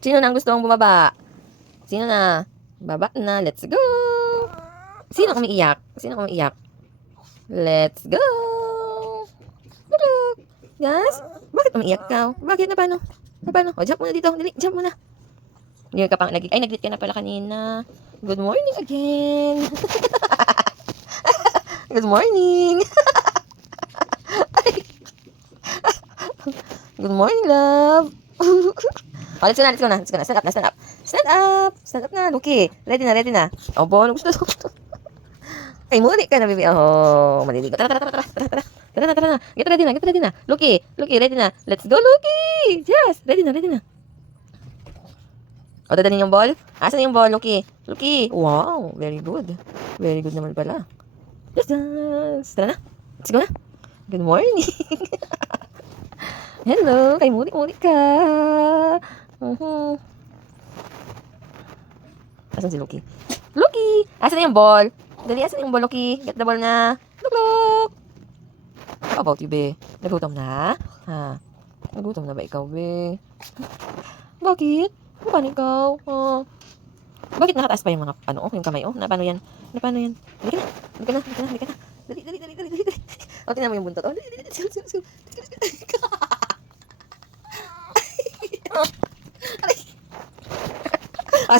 Sino na ang gustong bumaba? Sino na? Baba na. Let's go! Sino umiiyak? Sino umiiyak? Let's go! Tulog! Yes? Bakit umiiyak ka? Bakit? Na paano? Na paano? O, jump muna dito. Dali, jump muna. Hindi ka pang ay, nag-greet ka na pala kanina. Good morning again. Good morning. Good morning, love. Oh, let's go na, let's go na, let's go na. Stand up na, stand up. Stand up! Stand up na, Luki. Ready na, ready na. Opo, gusto. Ay, muli ka na, baby. Oh, maliligo. Tara, tara, tara, tara, tara, tara. Tara na, tara na. Get ready na, get ready na. Luki, Luki, ready na. Let's go, Luki! Yes, ready na, ready na. O, dadalhin yung ball? Asan yung ball, Luki? Luki! Wow, very good. Very good naman pala. Just dance. Tara na. Let's go na. Good morning. Hello, kay muli-muli ka. Asan si Luki? Luki! Asan na yung ball? Dali, asan yung ball, Luki? Get the ball na. Look! How about you, be? Nagutom na? Ha? Nagutom na ba ikaw, be? Bakit? Paano ikaw? Bakit nakataas pa yung mga, yung kamay, Na paano yan? Na paano yan? Halika na. Halika na. Halika na. Dali. O, tingnan mo yung buntot. O, dali. Let's go.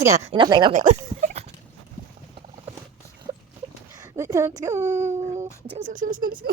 Sige na. Enough na. Let's go. Let's go.